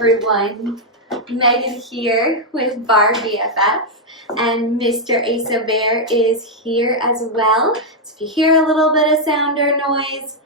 everyone. Megan here with BarreBFF, and Mr. Asa Bear is here as well. So if you hear a little bit of sound or noise,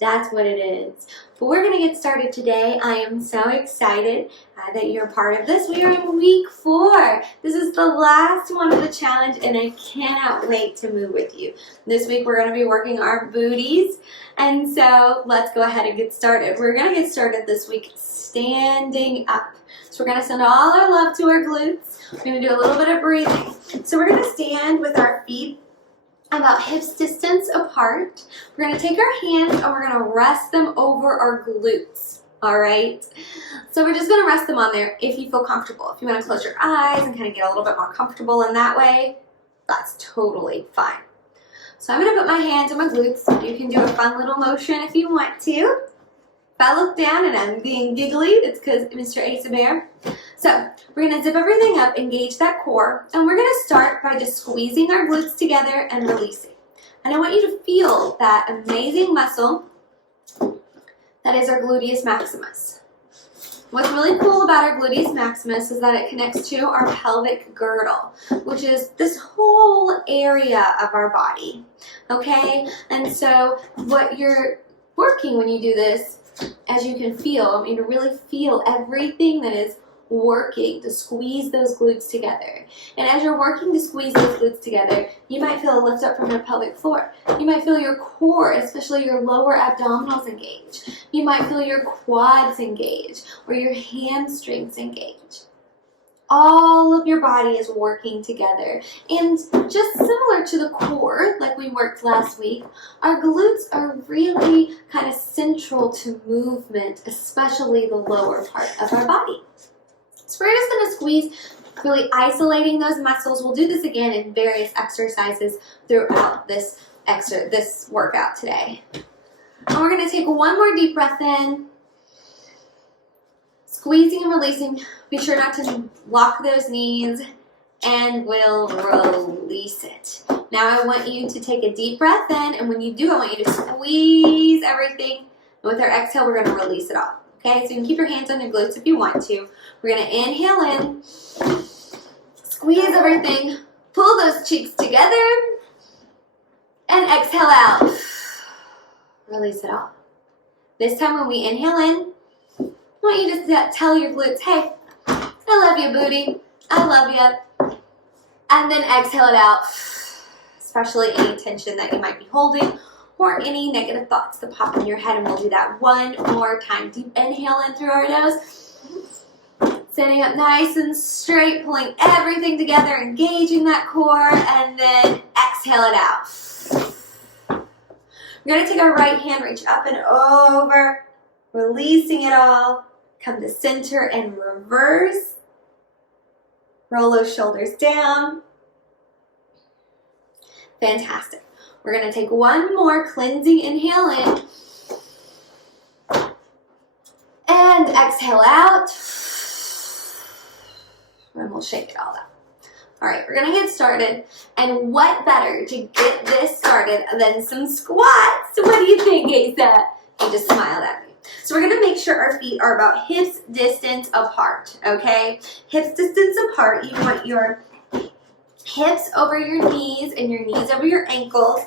that's what it is. But we're going to get started today. I am so excited that you're a part of this. We are in week 4. This is the last one of the challenge, and I cannot wait to move with you. This week we're going to be working our booties, and so let's go ahead and get started. We're going to get started this week standing up. So we're going to send all our love to our glutes. We're going to do a little bit of breathing. So we're going to stand with our feet about hips distance apart. We're going to take our hands and we're going to rest them over our glutes. All right? So we're just going to rest them on there if you feel comfortable. If you want to close your eyes and kind of get a little bit more comfortable in that way, that's totally fine. So I'm going to put my hands on my glutes. You can do a fun little motion if you want to. If I look down and I'm being giggly, it's because Mr. Asa Bear. So we're going to zip everything up, engage that core, and we're going to start by just squeezing our glutes together and releasing. And I want you to feel that amazing muscle that is our gluteus maximus. What's really cool about our gluteus maximus is that it connects to our pelvic girdle, which is this whole area of our body, okay? And so what you're working when you do this, as you can feel, I mean, to really feel everything that is working to squeeze those glutes together. And as you're working to squeeze those glutes together, you might feel a lift up from your pelvic floor. You might feel your core, especially your lower abdominals, engage. You might feel your quads engage or your hamstrings engage. All of your body is working together. And just similar to the core, like we worked last week, our glutes are really kind of central to movement, especially the lower part of our body. So we're just going to squeeze, really isolating those muscles. We'll do this again in various exercises throughout this workout today. And we're going to take one more deep breath in. Squeezing and releasing. Be sure not to lock those knees, and we'll release it. Now I want you to take a deep breath in, and when you do, I want you to squeeze everything. And with our exhale, we're going to release it all. Okay, so you can keep your hands on your glutes if you want to. We're going to inhale in, squeeze everything, pull those cheeks together, and exhale out. Release it all. This time when we inhale in, I want you to tell your glutes, hey, I love you, booty. I love you. And then exhale it out, especially any tension that you might be holding or any negative thoughts that pop in your head. And we'll do that one more time. Deep inhale in through our nose. Sitting up nice and straight, pulling everything together, engaging that core, and then exhale it out. We're going to take our right hand, reach up and over, releasing it all. Come to center and reverse. Roll those shoulders down. Fantastic. We're going to take one more cleansing inhale in. And exhale out. And we'll shake it all out. All right, we're going to get started. And what better to get this started than some squats? What do you think, Asa? You just smiled at me. So we're going to make sure our feet are about hips distance apart, okay? Hips distance apart. You want your hips over your knees and your knees over your ankles.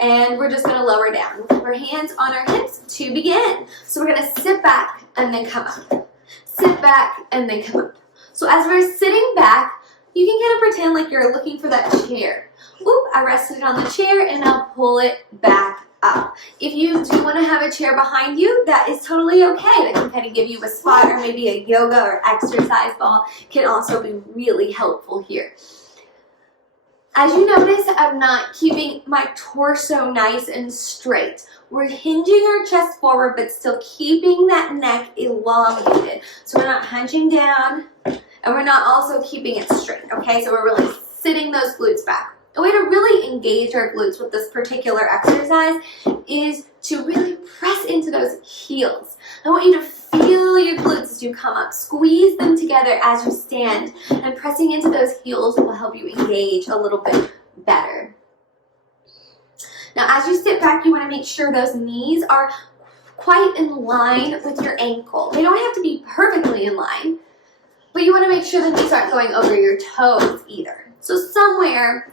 And we're just going to lower down. We'll put our hands on our hips to begin. So we're going to sit back and then come up. Sit back and then come up. So as we're sitting back, you can kind of pretend like you're looking for that chair. Oop, I rested on the chair and now pull it back up. If you do want to have a chair behind you, that is totally okay. That can kind of give you a spot, or maybe a yoga or exercise ball can also be really helpful here. As you notice, I'm not keeping my torso nice and straight. We're hinging our chest forward, but still keeping that neck elongated. So we're not hunching down, and we're not also keeping it straight, okay? So we're really sitting those glutes back. A way to really engage our glutes with this particular exercise is to really press into those heels. I want you to feel your glutes as you come up. Squeeze them together as you stand, and pressing into those heels will help you engage a little bit better. Now, as you sit back, you want to make sure those knees are quite in line with your ankle. They don't have to be perfectly in line, but you want to make sure the knees aren't going over your toes either. So somewhere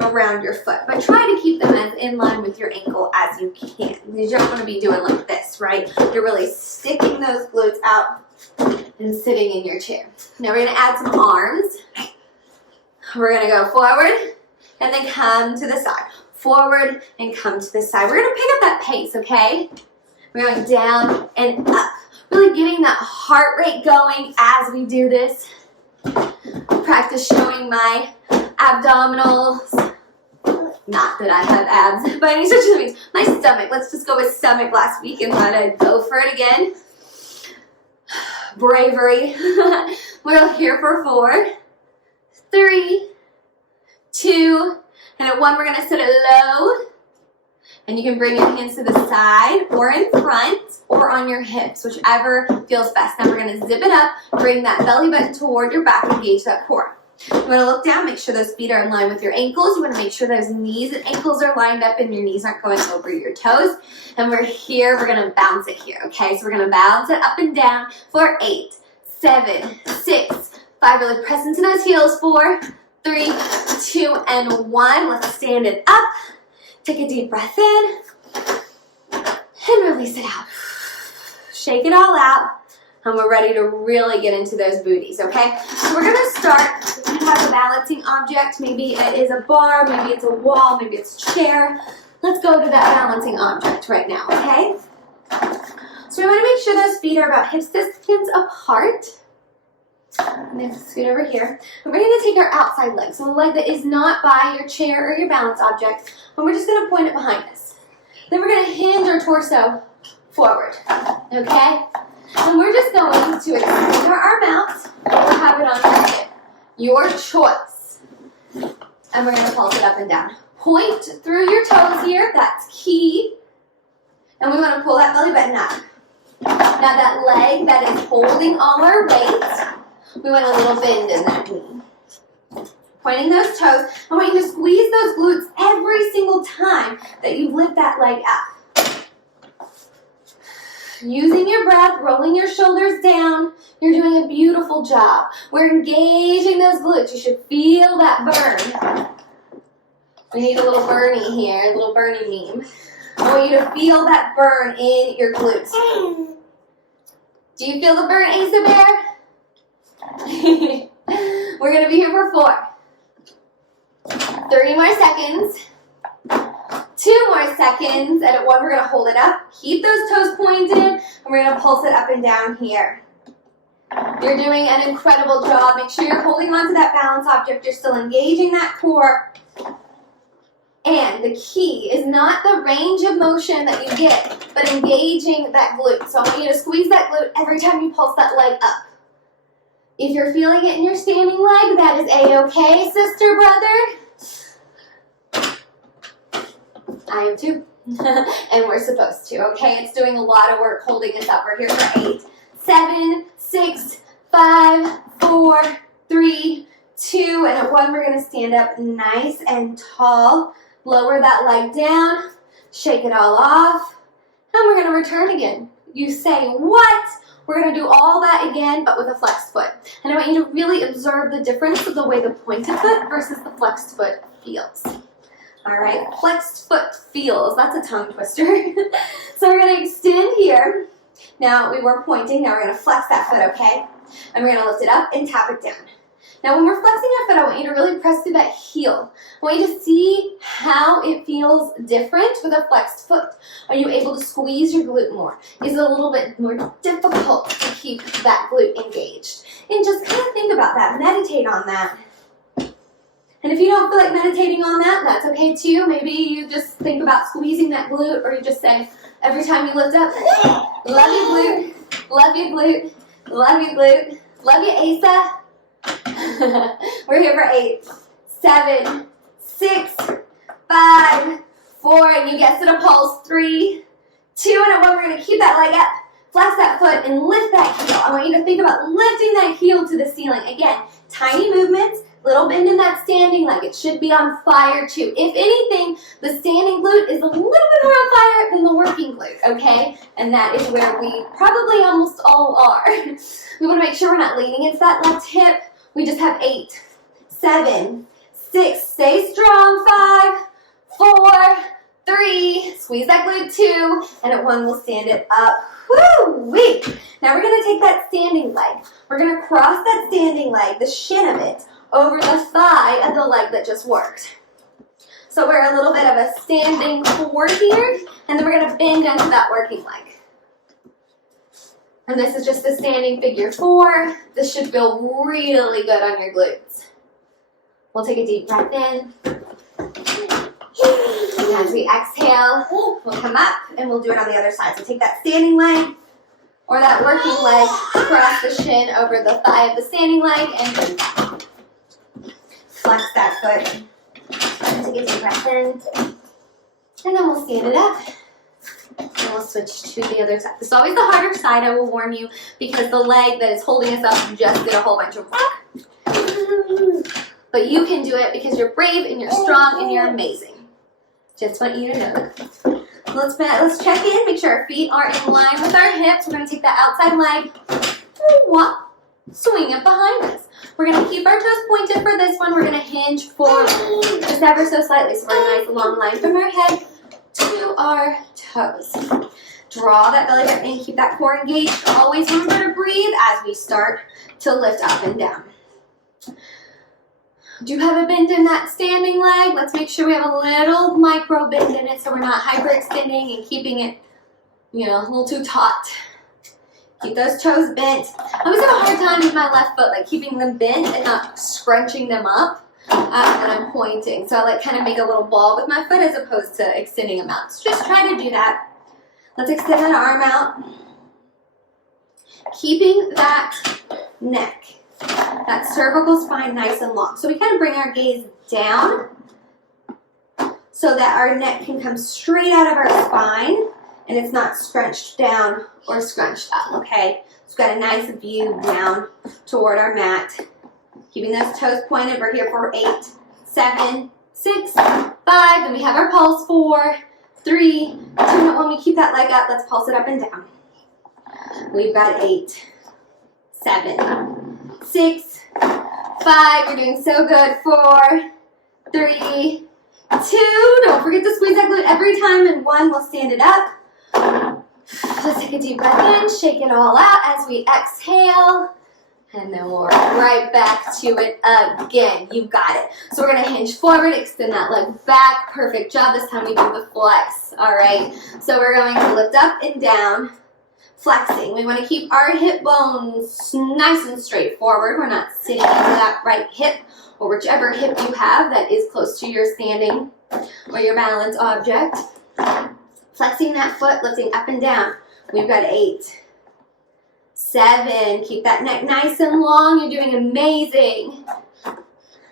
around your foot, but try to keep them as in line with your ankle as you can. You don't want to be doing like this, right? You're really sticking those glutes out and sitting in your chair. Now we're going to add some arms. We're going to go forward and then come to the side. Forward and come to the side. We're going to pick up that pace, okay? We're going down and up. Really getting that heart rate going as we do this. Practice showing my abdominals. Not that I have abs by any stretch of the means. My stomach. Let's just go with stomach last week and let it go for it again. Bravery. We're here for 4, 3, 2, and at 1 we're going to sit it low. And you can bring your hands to the side or in front or on your hips, whichever feels best. Now we're going to zip it up, bring that belly button toward your back, engage that core. You want to look down, make sure those feet are in line with your ankles. You want to make sure those knees and ankles are lined up and your knees aren't going over your toes. And we're here, we're going to bounce it here, okay? So we're going to bounce it up and down for 8, 7, 6, 5. Really press into those heels. 4, 3, 2, and 1. Let's stand it up. Take a deep breath in and release it out. Shake it all out. And we're ready to really get into those booties, okay? So we're gonna start, if you have a balancing object, maybe it is a bar, maybe it's a wall, maybe it's a chair. Let's go to that balancing object right now, okay? So we wanna make sure those feet are about hip distance apart. And then scoot over here. And we're gonna take our outside leg, so the leg that is not by your chair or your balance object, and we're just gonna point it behind us. Then we're gonna hinge our torso forward, okay? And we're just going to extend our arm out or have it on your hip. Your choice. And we're going to pulse it up and down. Point through your toes here. That's key. And we want to pull that belly button up. Now that leg that is holding all our weight, we want a little bend in that knee. Pointing those toes. I want you to squeeze those glutes every single time that you lift that leg up. Using your breath, rolling your shoulders down. You're doing a beautiful job. We're engaging those glutes. You should feel that burn. We need a little Bernie here, a little Bernie meme. I want you to feel that burn in your glutes. Do you feel the burn, Asa Bear? We're going to be here for 4. 30 more seconds. 2 more seconds, and at 1 we're going to hold it up. Keep those toes pointed, and we're going to pulse it up and down here. You're doing an incredible job. Make sure you're holding on to that balance object. You're still engaging that core. And the key is not the range of motion that you get, but engaging that glute. So I want you to squeeze that glute every time you pulse that leg up. If you're feeling it in your standing leg, that is A-okay, sister, brother. I am too. And we're supposed to, okay? It's doing a lot of work holding us up. We're here for 8, 7, 6, 5, 4, 3, 2, and at 1 we're going to stand up nice and tall. Lower that leg down. Shake it all off. And we're going to return again. You say, what? We're going to do all that again, but with a flexed foot. And I want you to really observe the difference of the way the pointed foot versus the flexed foot feels. All right, flexed foot feels. That's a tongue twister. So we're going to extend here. Now we were pointing. Now we're going to flex that foot, okay? And we're going to lift it up and tap it down. Now when we're flexing our foot, I want you to really press through that heel. I want you to see how it feels different with a flexed foot. Are you able to squeeze your glute more? Is it a little bit more difficult to keep that glute engaged? And just kind of think about that. Meditate on that. And if you don't feel like meditating on that, that's okay too. Maybe you just think about squeezing that glute, or you just say, every time you lift up, love you glute, love you glute, love you glute, love you Asa. We're here for 8, 7, 6, 5, 4, and you guessed it, a pulse. 3, 2, and at 1, we're going to keep that leg up, flex that foot, and lift that heel. I want you to think about lifting that heel to the ceiling. Again, tiny movements, Little bend in that standing leg. It should be on fire too. If anything, the standing glute is a little bit more on fire than the working glute, okay? And that is where we probably almost all are. We want to make sure we're not leaning into that left hip. We just have 8, 7, 6, stay strong, 5, 4, 3, squeeze that glute 2, and at 1 we'll stand it up. Woo-wee! Now we're going to take that standing leg. We're going to cross that standing leg, the shin of it, over the thigh of the leg that just worked. So we're a little bit of a standing 4 here, and then we're going to bend into that working leg. And this is just the standing figure 4. This should feel really good on your glutes. We'll take a deep breath in. And as we exhale, we'll come up and we'll do it on the other side. So take that standing leg or that working leg, cross the shin over the thigh of the standing leg, and bend back. Flex that foot. Take a deep breath in. And then we'll stand it up. And we'll switch to the other side. This is always the harder side, I will warn you, because the leg that is holding us up just did a whole bunch of work. But you can do it because you're brave and you're strong and you're amazing. Just want you to know that. Let's check in, make sure our feet are in line with our hips. We're going to take that outside leg, swing it behind us. We're going to keep our toes pointed for this one. We're going to hinge forward just ever so slightly. So we're a nice long line from our head to our toes. Draw that belly button in, keep that core engaged. Always remember to breathe as we start to lift up and down. Do you have a bend in that standing leg? Let's make sure we have a little micro bend in it so we're not hyperextending and keeping it, a little too taut. Keep those toes bent. I always have a hard time with my left foot, like keeping them bent and not scrunching them up when I'm pointing. So I kind of make a little ball with my foot as opposed to extending them out. So just try to do that. Let's extend that arm out. Keeping that neck, that cervical spine nice and long. So we kind of bring our gaze down so that our neck can come straight out of our spine and it's not scrunched down or scrunched up, okay? So we've got a nice view down toward our mat. Keeping those toes pointed. We're here for 8, 7, 6, 5. Then we have our pulse. 4, 3, 2. When we keep that leg up, let's pulse it up and down. We've got 8, 7, 6, 5. You're doing so good. 4, 3, 2. Don't forget to squeeze that glute every time. And 1, we'll stand it up. Let's take a deep breath in, shake it all out as we exhale. And then we'll right back to it again. You got it. So we're going to hinge forward, extend that leg back. Perfect job. This time we do the flex. All right. So we're going to lift up and down, flexing. We want to keep our hip bones nice and straight forward. We're not sitting into that right hip or whichever hip you have that is close to your standing or your balance object. Flexing that foot, lifting up and down. We've got 8, 7, keep that neck nice and long. You're doing amazing.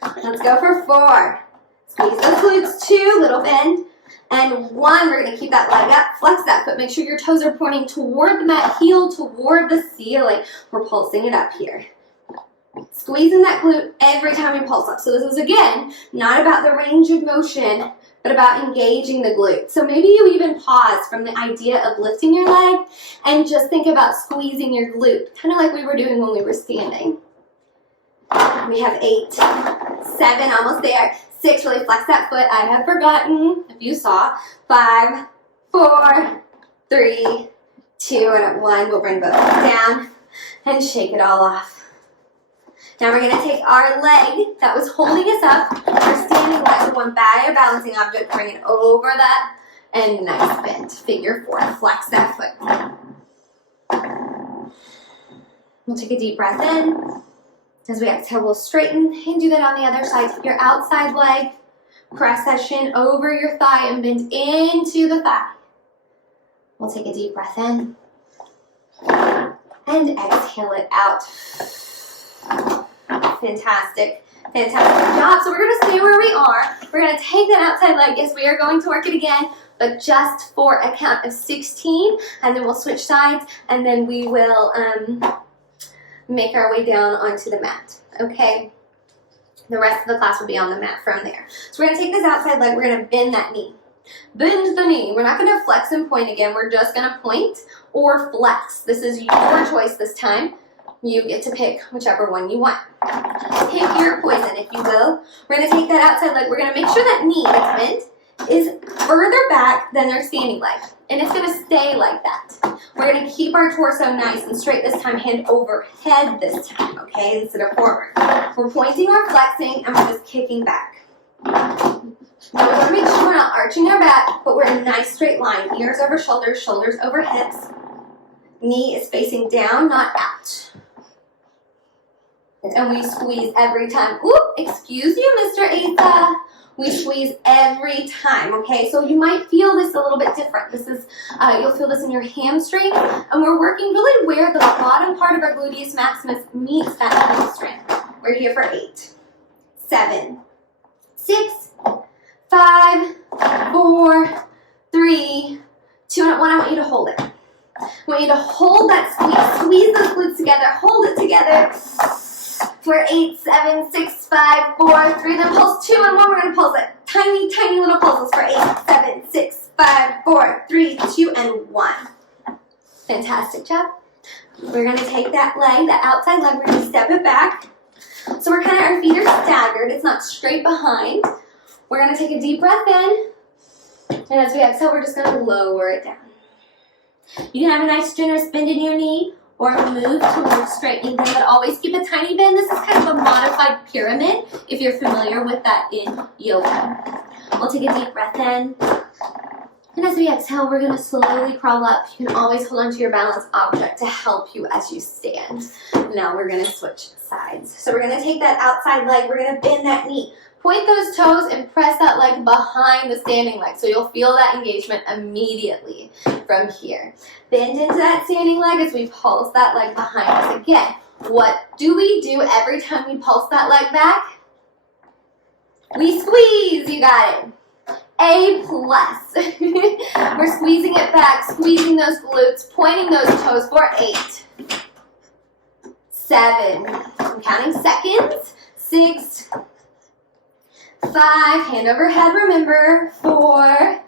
Let's go for 4. Squeeze those glutes 2, little bend. And 1, we're going to keep that leg up, flex that foot. Make sure your toes are pointing toward the mat, heel toward the ceiling. We're pulsing it up here. Squeezing that glute every time we pulse up. So this is, again, not about the range of motion, but about engaging the glute. So maybe you even pause from the idea of lifting your leg and just think about squeezing your glute, kind of like we were doing when we were standing. We have 8, 7, almost there. 6, really flex that foot. I have forgotten, if you saw. 5, 4, 3, 2, and at 1, we'll bring both down and shake it all off. Now we're going to take our leg that was holding us up, our standing leg, the one by our balancing object, bring it over that, and nice bend. Figure 4, flex that foot. We'll take a deep breath in. As we exhale, we'll straighten and do that on the other side. Take your outside leg, press that shin over your thigh and bend into the thigh. We'll take a deep breath in and exhale it out. Fantastic. Fantastic job. So we're going to stay where we are. We're going to take that outside leg. Yes, we are going to work it again, but just for a count of 16, and then we'll switch sides, and then we will make our way down onto the mat. Okay? The rest of the class will be on the mat from there. So we're going to take this outside leg. We're going to bend that knee. Bend the knee. We're not going to flex and point again. We're just going to point or flex. This is your choice this time. You get to pick whichever one you want. Pick your poison, if you will. We're going to take that outside leg. We're going to make sure that knee that's bent is further back than their standing leg. And it's going to stay like that. We're going to keep our torso nice and straight this time, hand over head this time, okay, instead of forward. We're pointing or flexing, and we're just kicking back. Now we want to make sure we're not arching our back, but we're in a nice straight line. Ears over shoulders, shoulders over hips. Knee is facing down, not out. And we squeeze every time. Oop, excuse you, Mr. Asa. We squeeze every time, okay? So you might feel this a little bit different. This is, you'll feel this in your hamstring, and we're working really where the bottom part of our gluteus maximus meets that hamstring. We're here for 8, 7, 6, 5, 4, 3, 2, and 1. I want you to hold it. I want you to hold that squeeze. Squeeze those glutes together. Hold it together. For 8, 7, 6, 5, 4, 3, then pulse 2 and 1. We're going to pulse it. Tiny, tiny little pulses for 8, 7, 6, 5, 4, 3, 2, and 1. Fantastic job. We're going to take that leg, that outside leg, we're going to step it back. So we're our feet are staggered. It's not straight behind. We're going to take a deep breath in. And as we exhale, we're just going to lower it down. You can have a nice generous bend in your knee, or move towards straightening them, but always keep a tiny bend. This is kind of a modified pyramid, if you're familiar with that in yoga. We'll take a deep breath in. And as we exhale, we're going to slowly crawl up. You can always hold onto your balance object to help you as you stand. Now we're going to switch sides. So we're going to take that outside leg. We're going to bend that knee. Point those toes and press that leg behind the standing leg. So you'll feel that engagement immediately from here. Bend into that standing leg as we pulse that leg behind us. Again, what do we do every time we pulse that leg back? We squeeze. You got it. A+. We're squeezing it back, squeezing those glutes, pointing those toes for 8, 7, I'm counting seconds, 6, 5, hand over head, remember, 4,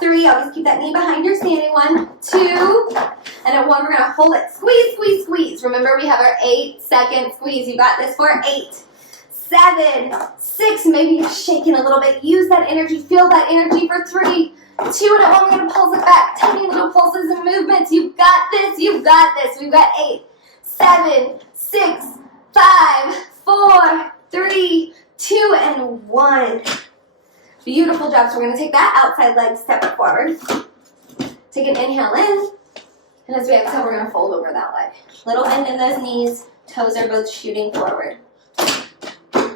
3, always keep that knee behind your standing, 1, 2, and at 1 we're going to hold it, squeeze, squeeze, squeeze. Remember we have our 8-second squeeze. You got this for 8, 7, 6, maybe you're shaking a little bit. Use that energy, feel that energy for 3, 2, and at 1 we're going to pulse it back. Tiny little pulses and movements. You've got this, you've got this. We've got 8, 7, 6, 5, 4, 3, 2, and 1. Beautiful job. So we're going to take that outside leg, step it forward. Take an inhale in, and as we exhale, we're going to fold over that leg. Little bend in those knees. Toes are both shooting forward.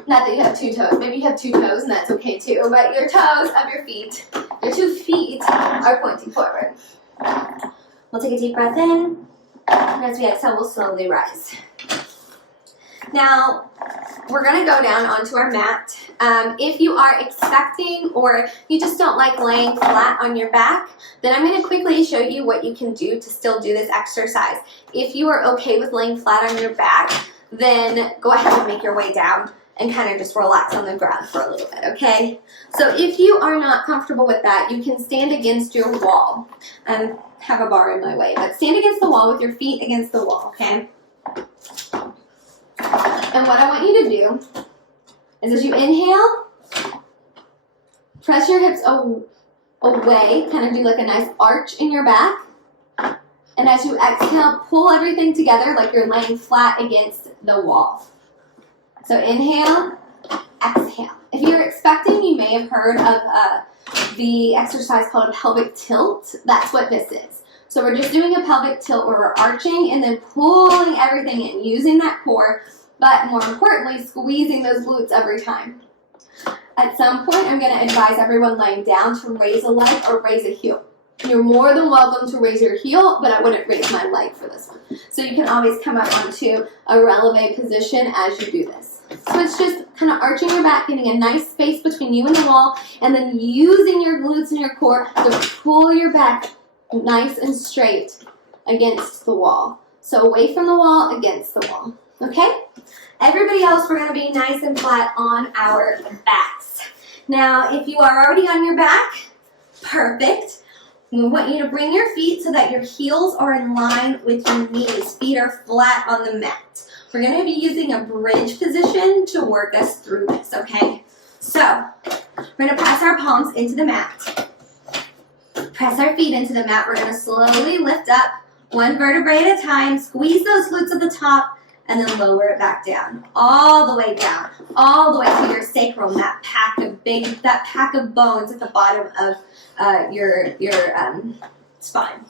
Not that you have 2 toes. Maybe you have 2 toes, and that's okay too. But your toes of your feet, your 2 feet are pointing forward. We'll take a deep breath in, and as we exhale, we'll slowly rise. Now, we're going to go down onto our mat. If you are expecting or you just don't like laying flat on your back, then I'm going to quickly show you what you can do to still do this exercise. If you are okay with laying flat on your back, then go ahead and make your way down and kind of just relax on the ground for a little bit, okay? So if you are not comfortable with that, you can stand against your wall. Have a bar in my way, but stand against the wall with your feet against the wall, okay? And what I want you to do is as you inhale, press your hips away, kind of do like a nice arch in your back. And as you exhale, pull everything together like you're laying flat against the wall. So inhale, exhale. If you're expecting, you may have heard of the exercise called a pelvic tilt. That's what this is. So we're just doing a pelvic tilt where we're arching and then pulling everything in, using that core, but more importantly, squeezing those glutes every time. At some point, I'm going to advise everyone laying down to raise a leg or raise a heel. You're more than welcome to raise your heel, but I wouldn't raise my leg for this one. So you can always come up onto a releve position as you do this. So it's just kind of arching your back, getting a nice space between you and the wall, and then using your glutes and your core to pull your back nice and straight against the wall. So away from the wall, against the wall. Okay? Everybody else, we're going to be nice and flat on our backs. Now, if you are already on your back, perfect. We want you to bring your feet so that your heels are in line with your knees. Feet are flat on the mat. We're going to be using a bridge position to work us through this, okay? So, we're going to press our palms into the mat. Press our feet into the mat. We're going to slowly lift up one vertebrae at a time. Squeeze those glutes at the top and then lower it back down. All the way down. All the way to your sacrum, that pack of bones at the bottom of your spine.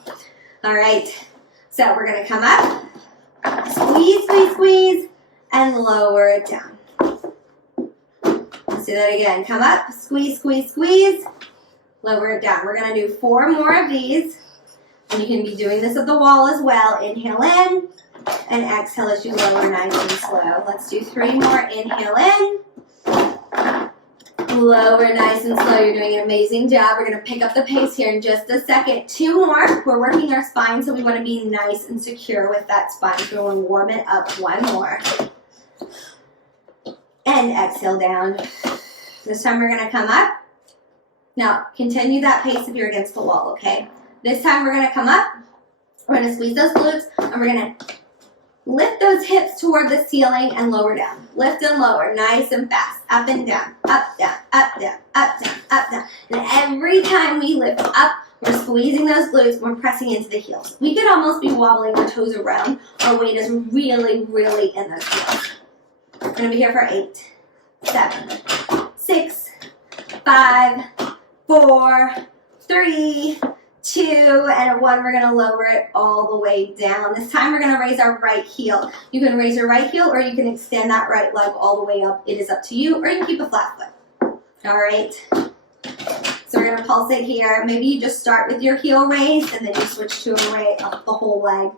All right. So we're going to come up. Squeeze, squeeze, squeeze, and lower it down. Let's do that again. Come up, squeeze, squeeze, squeeze, lower it down. We're going to do 4 more of these. And you can be doing this at the wall as well. Inhale in, and exhale as you lower nice and slow. Let's do 3 more. Inhale in, lower nice and slow. You're doing an amazing job. We're going to pick up the pace here in just a second. 2 more. We're working our spine, so we want to be nice and secure with that spine. So we're going to warm it up 1 more. And exhale down. This time we're going to come up. Now, continue that pace if you're against the wall, okay? This time we're going to come up. We're going to squeeze those glutes, and we're going to lift those hips toward the ceiling and lower down. Lift and lower, nice and fast. Up and down, up, down, up, down, up, down, up, down. And every time we lift up, we're squeezing those glutes, we're pressing into the heels. We could almost be wobbling our toes around. Our weight is really, really in those heels. We're going to be here for 8, 7, 6, 5, 4, 3, 2, and 1. We're going to lower it all the way down. This time we're going to raise our right heel. You can raise your right heel or you can extend that right leg all the way up. It is up to you, or you can keep a flat foot. All right. So we're going to pulsate here. Maybe you just start with your heel raised and then you switch to a raise up the whole leg.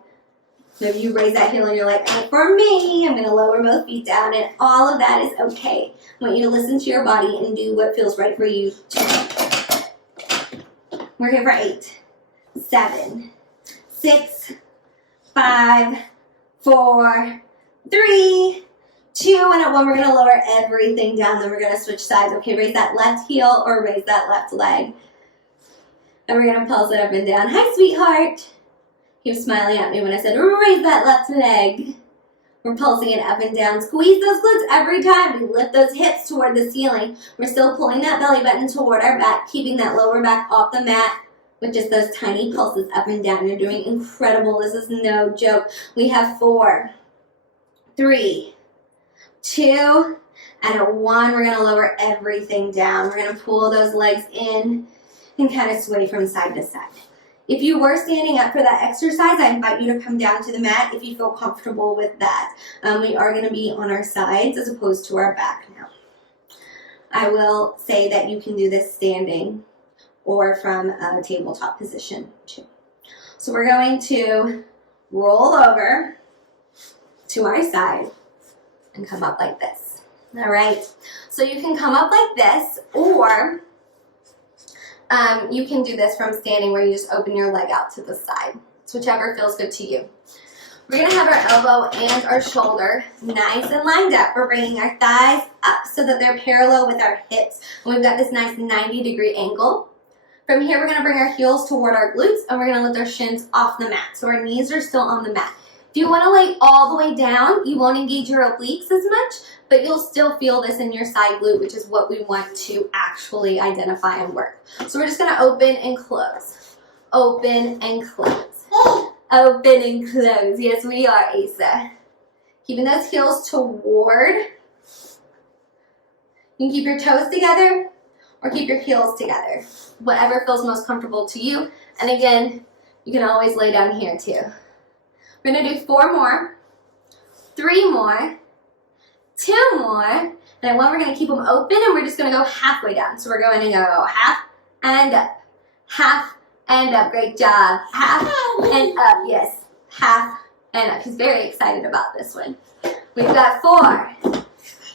Maybe you raise that heel and you're like, ain't for me. I'm going to lower both feet down, and all of that is okay. I want you to listen to your body and do what feels right for you today. We're here for 8, 7, 6, 5, 4, 3, 2, and at 1, we're going to lower everything down. Then we're going to switch sides. Okay, raise that left heel or raise that left leg. And we're going to pulse it up and down. Hi, sweetheart. Keep smiling at me when I said raise that left leg. We're pulsing it up and down. Squeeze those glutes every time. We lift those hips toward the ceiling. We're still pulling that belly button toward our back, keeping that lower back off the mat with just those tiny pulses up and down. You're doing incredible. This is no joke. We have 4, 3, 2, and at 1, we're going to lower everything down. We're going to pull those legs in and kind of sway from side to side. If you were standing up for that exercise, I invite you to come down to the mat if you feel comfortable with that. We are going to be on our sides as opposed to our back now. I will say that you can do this standing or from a tabletop position too. So we're going to roll over to our side and come up like this. All right. So you can come up like this, or you can do this from standing where you just open your leg out to the side. It's whichever feels good to you. We're going to have our elbow and our shoulder nice and lined up. We're bringing our thighs up so that they're parallel with our hips. And we've got this nice 90-degree angle. From here, we're going to bring our heels toward our glutes, and we're going to lift our shins off the mat. So our knees are still on the mat. If you want to lay all the way down, you won't engage your obliques as much, but you'll still feel this in your side glute, which is what we want to actually identify and work. So we're just going to open and close. Open and close. Open and close. Yes, we are, Asa. Keeping those heels toward. You can keep your toes together or keep your heels together. Whatever feels most comfortable to you. And again, you can always lay down here too. We're going to do 4 more, 3 more, 2 more, and then we're going to keep them open, and we're just going to go halfway down. So we're going to go half and up, half and up. Great job. Half and up. Yes, half and up. He's very excited about this one. We've got 4.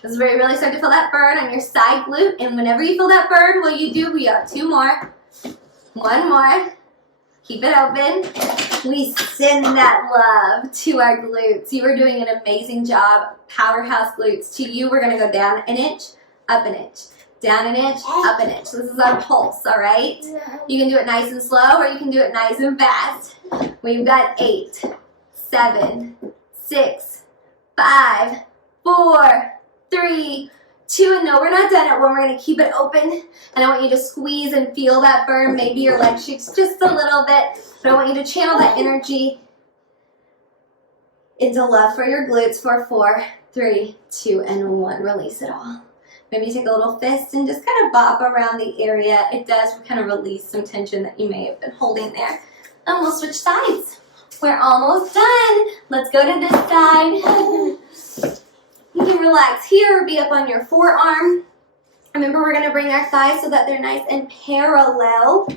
This is where you really start to feel that burn on your side glute, and whenever you feel that burn, what you do, we got 2 more, 1 more. Keep it open. We send that love to our glutes. You are doing an amazing job. Powerhouse glutes. To you, we're going to go down an inch, up an inch. Down an inch, up an inch. This is our pulse, all right? You can do it nice and slow, or you can do it nice and fast. We've got 8, 7, 6, 5, 4, 3, 2, and no, we're not done at 1. We're going to keep it open, and I want you to squeeze and feel that burn. Maybe your leg shakes just a little bit, but I want you to channel that energy into love for your glutes for 4, 3, 2, and 1. Release it all. Maybe take a little fist and just kind of bop around the area. It does kind of release some tension that you may have been holding there. And we'll switch sides. We're almost done. Let's go to this side. You can relax here or be up on your forearm. Remember, we're going to bring our thighs so that they're nice and parallel.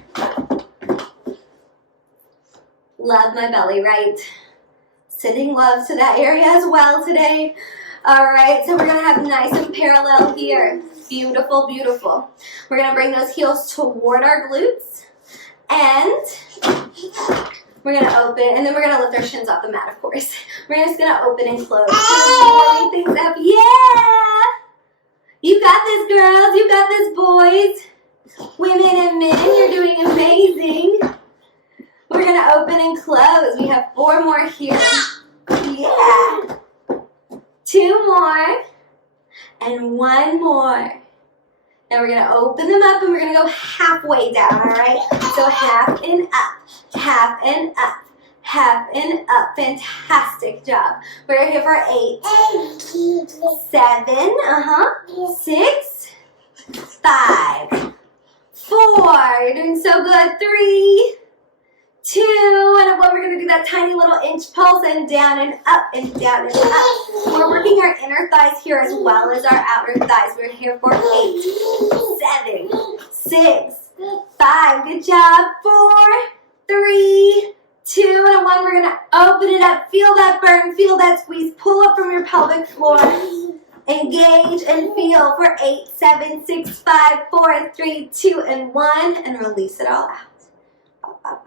Love my belly, right? Sending love to that area as well today. All right, so we're going to have nice and parallel here. Beautiful, beautiful. We're going to bring those heels toward our glutes. And we're going to open, and then we're going to lift our shins off the mat, of course. We're just going to open and close. Warming things up. Yeah! You got this, girls. You got this, boys. Women and men, you're doing amazing. We're going to open and close. We have 4 more here. Yeah. 2 more, and 1 more. Now we're going to open them up, and we're going to go halfway down, all right? So half and up, half and up, half and up. Fantastic job. We're here for 8, 7, 6, 5, 4. You're doing so good. 3, 2, and what we're going to do that tiny little inch pulse and down and up and down and up. We're working our inner thighs here as well as our outer thighs. We're here for 8, 7, 6, 5. Good job. 4, 3, 2, and 1. We're going to open it up. Feel that burn. Feel that squeeze. Pull up from your pelvic floor. Engage and feel for 8, 7, 6, 5, 4, 3, 2, and 1. And release it all out.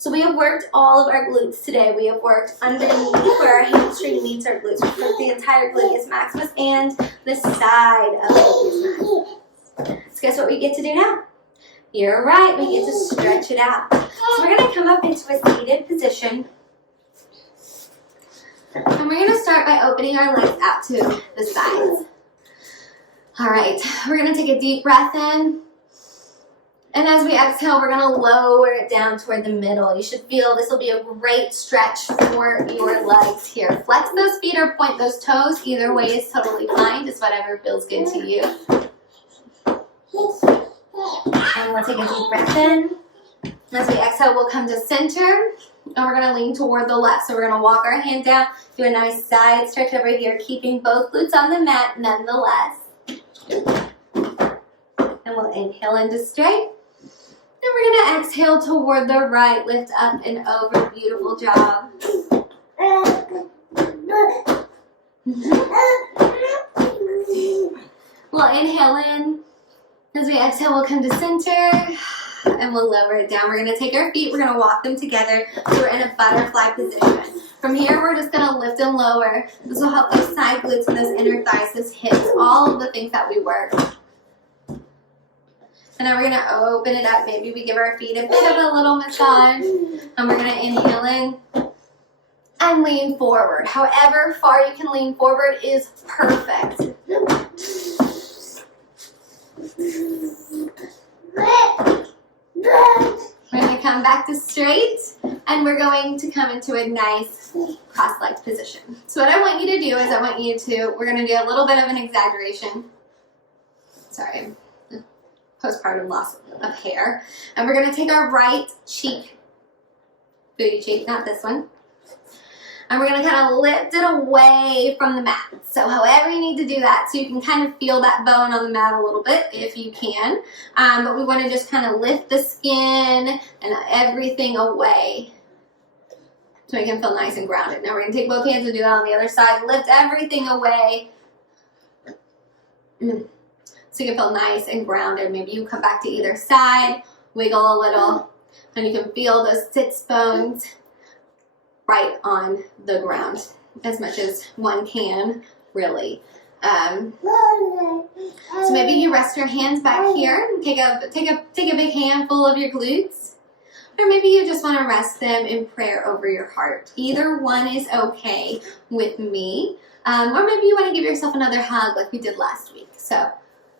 So we have worked all of our glutes today. We have worked underneath where our hamstring meets our glutes. We've worked the entire gluteus maximus and the side of the gluteus maximus. So guess what we get to do now? You're right, we get to stretch it out. So we're going to come up into a seated position. And we're going to start by opening our legs out to the sides. All right, we're going to take a deep breath in. And as we exhale, we're going to lower it down toward the middle. You should feel this will be a great stretch for your legs here. Flex those feet or point those toes. Either way is totally fine. Just whatever feels good to you. And we'll take a deep breath in. As we exhale, we'll come to center. And we're going to lean toward the left. So we're going to walk our hand down. Do a nice side stretch over here. Keeping both glutes on the mat nonetheless. And we'll inhale into straight. And we're going to exhale toward the right, lift up and over. Beautiful job. We'll inhale in. As we exhale, we'll come to center and we'll lower it down. We're going to take our feet, we're going to walk them together so we're in a butterfly position. From here, we're just going to lift and lower. This will help those side glutes and those inner thighs, those hips, all of the things that we work. And now we're going to open it up. Maybe we give our feet a bit of a little massage. And we're going to inhale in and lean forward. However far you can lean forward is perfect. We're going to come back to straight. And we're going to come into a nice cross-legged position. So what I want you to do is we're going to do a little bit of an exaggeration. Sorry. Postpartum loss of hair. And we're going to take our right cheek, booty cheek, not this one. And we're going to kind of lift it away from the mat. So however you need to do that, so you can kind of feel that bone on the mat a little bit if you can. But we want to just kind of lift the skin and everything away so we can feel nice and grounded. Now we're going to take both hands and do that on the other side. Lift everything away. So you can feel nice and grounded. Maybe you come back to either side, wiggle a little, And you can feel those sits bones right on the ground as much as one can, really. So maybe you rest your hands back here and take a big handful of your glutes. Or maybe you just want to rest them in prayer over your heart. Either one is okay with me. Or maybe you want to give yourself another hug like we did last week. So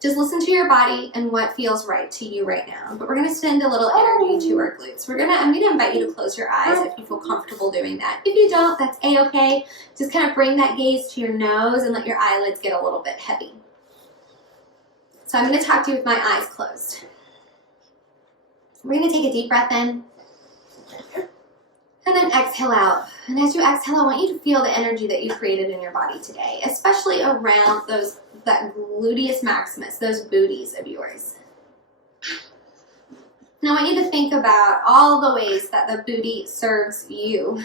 just listen to your body and what feels right to you right now. But we're going to send a little energy to our glutes. I'm going to invite you to close your eyes if you feel comfortable doing that. If you don't, that's a-okay. Just kind of bring that gaze to your nose and let your eyelids get a little bit heavy. So I'm going to talk to you with my eyes closed. We're going to take a deep breath in and then exhale out. And as you exhale, I want you to feel the energy that you created in your body today, especially around that gluteus maximus, those booties of yours. Now I want you to think about all the ways that the booty serves you.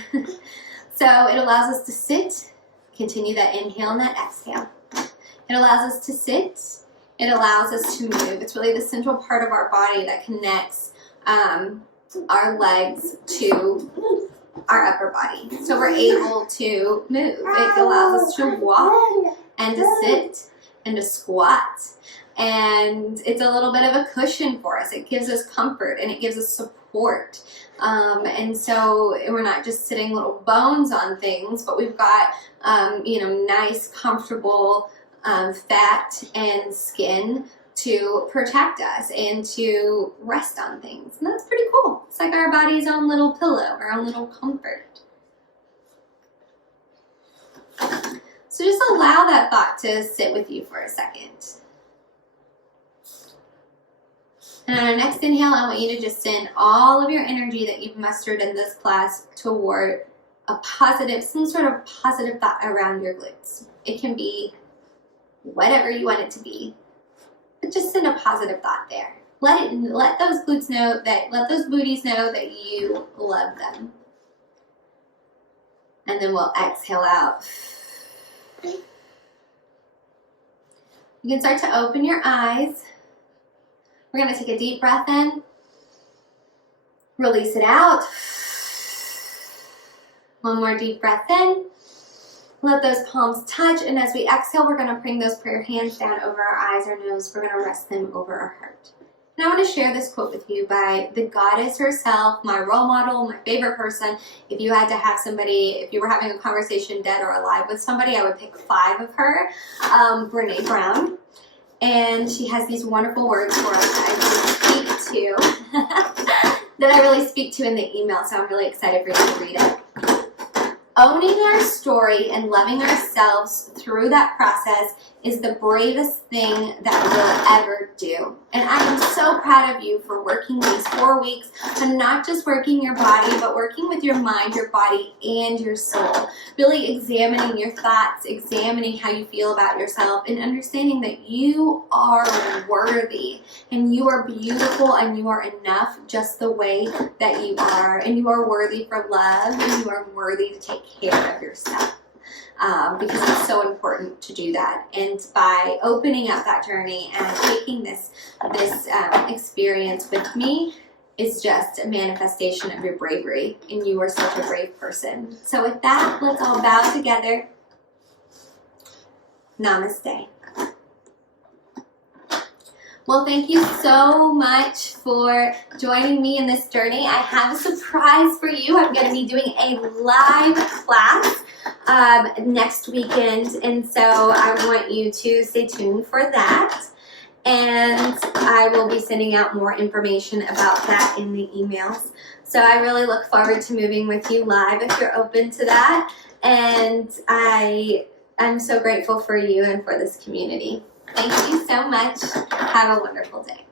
So it allows us to sit, continue that inhale and that exhale. It allows us to sit. It allows us to move. It's really the central part of our body that connects our legs to our upper body. So we're able to move. It allows us to walk and to sit and to squat. And it's a little bit of a cushion for us. It gives us comfort and it gives us support. And so we're not just sitting little bones on things, but we've got, nice, comfortable fat and skin to protect us and to rest on things. And that's pretty cool. It's like our body's own little pillow, our own little comfort. So just allow that thought to sit with you for a second. And on our next inhale, I want you to just send all of your energy that you've mustered in this class toward some sort of positive thought around your glutes. It can be whatever you want it to be. But just send a positive thought there. Let those glutes know let those booties know that you love them. And then we'll exhale out. You can start to open your eyes. We're going to take a deep breath in. Release it out. One more deep breath in. Let those palms touch, and as we exhale, we're going to bring those prayer hands down over our eyes or nose. We're going to rest them over our heart. And I want to share this quote with you by the goddess herself, my role model, my favorite person. If you had to have somebody, if you were having a conversation dead or alive with somebody, I would pick 5 of her, Brene Brown. And she has these wonderful words for us that I really speak to in the email, so I'm really excited for you to read it. Owning our story and loving ourselves through that process is the bravest thing that we'll ever do. And I am so proud of you for working these 4 weeks and not just working your body, but working with your mind, your body, and your soul. Really examining your thoughts, examining how you feel about yourself, and understanding that you are worthy and you are beautiful and you are enough just the way that you are. And you are worthy for love and you are worthy to take care of yourself. Because it's so important to do that. And by opening up that journey and taking this experience with me is just a manifestation of your bravery, and you are such a brave person. So with that, let's all bow together. Namaste. Well, thank you so much for joining me in this journey. I have a surprise for you. I'm going to be doing a live class next weekend, and so I want you to stay tuned for that. And I will be sending out more information about that in the emails. So I really look forward to moving with you live if you're open to that. And I'm so grateful for you and for this community. Thank you so much. Have a wonderful day.